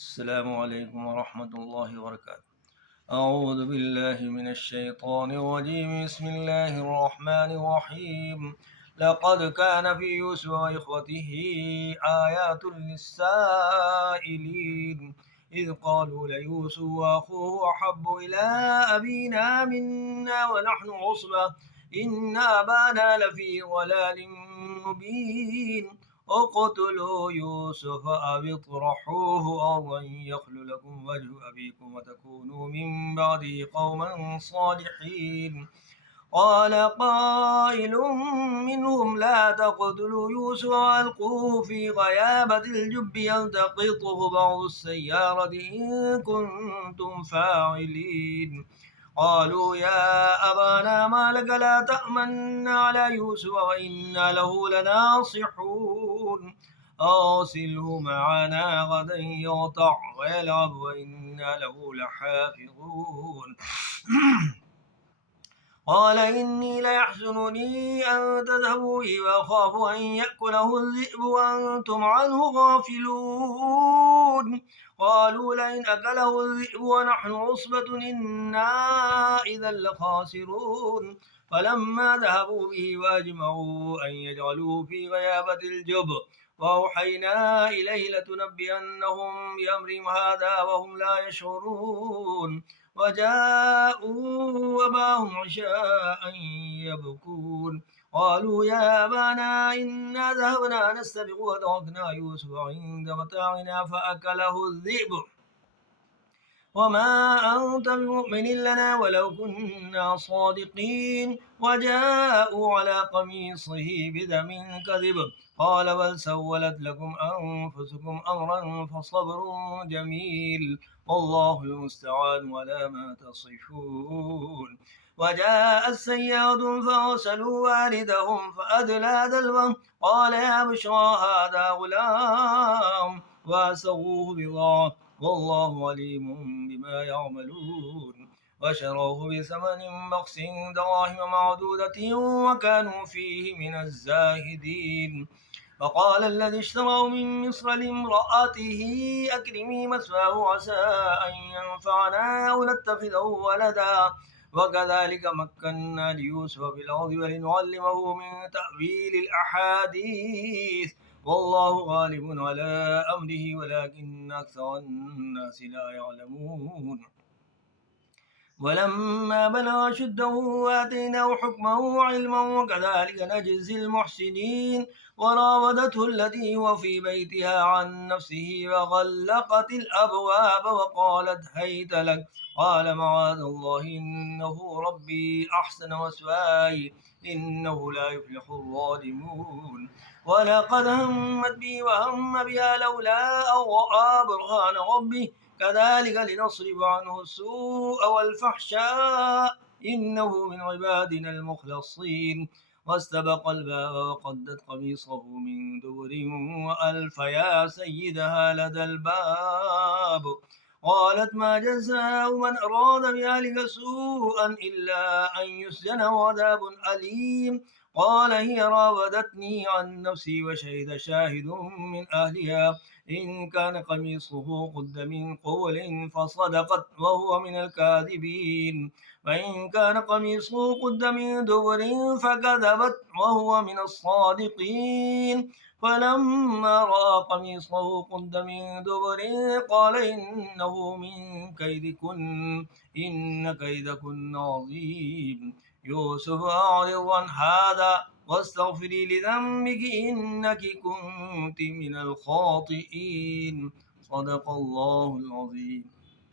السلام عليكم ورحمة الله وبركاته. أعوذ بالله من الشيطان الرجيم. بسم الله الرحمن الرحيم. لقد كان في يوسف وإخوته آيات للسائلين إذ قالوا ليوسف وأخوه أحب إلى أبينا منا ونحن عصبة إن أبانا لفي ضلال مبين اقتلوا يوسف أو اطرحوه أرضا يخل لكم وجه أبيكم وتكونوا من بعده قوما صالحين. قال قائل منهم لا تقتلوا يوسف وألقوه في غيابة الجب يلتقطه بعض السيارة إن كنتم فاعلين. قالوا يا أبانا ما لك لا تأمنا على يوسف وإنا له لناصحون أرسله معنا غدا يرتع ويلعب وإنا له لحافظون. قال إني ليحزنني أن تذهبوا به وأخاف أن يأكله الذئب وأنتم عنه غافلون. قالوا لئن أكله الذئب ونحن عصبة إنا إذا لخاسرون. فلما ذهبوا به وأجمعوا أن يجعلوه في غيابة الجب وأوحينا إليه لتنبئنهم بأمرهم هذا وهم لا يشعرون. وجاءوا أباهم عشاء يبكون. قالوا يا أبانا إنا ذهبنا نستبق وتركنا يوسف عند متاعنا فأكله الذئب وما أنت بمؤمن لنا ولو كنا صادقين. وجاءوا على قميصه بدم كذب قال بل سولت لكم أنفسكم أمرا فصبر جميل والله المستعان على ما تصفون. وجاء السيارة فأرسلوا والدهم فأدلى دلوه قال يا بشرى هذا غلام وأسروه بضاعة والله عليم بما يعملون. وشروه بثمن بخس دراهم معدودة وكانوا فيه من الزاهدين. فقال الذي اشتراه من مصر لامرأته أكرمي مثواه عسى أن ينفعنا أو نتخذه ولدا وكذلك مكنا ليوسف في الأرض ولنعلمه من تأويل الأحاديث والله غالب على أمره ولكن أكثر الناس لا يعلمون. ولما بلغ أشده آتيناه حكما وعلما وكذلك نجزي المحسنين. وراودته التي هو في بيتها عن نفسه وغلقت الأبواب وقالت هيت لك قال معاذ الله إنه ربي أحسن مثواي إنه لا يفلح الظالمون. ولقد همت بي وهم بها لولا أن رأى برهان ربه كذلك لنصرف عنه السوء والفحشاء إنه من عبادنا المخلصين. واستبق الباب وقدت قميصه من دبر وألف يا سيدها لدى الباب. قالت ما جزاء من أراد بأهلك سوءا إلا أن يسجن وعذاب أليم. قال هي راودتني عن نفسي وشهد شاهد من أهلها إن كان قميصه قد من قبل فصدقت وهو من الكاذبين وإن كان قميصه قد من دبر فكذبت وهو من الصادقين. فلما رأى قميصه قد من دبر قال إنه من كيدكن إن كيدكن عظيم. يوسف أعرض عن هذا واستغفري لذنبك إنك كنت من الخاطئين. صدق الله العظيم.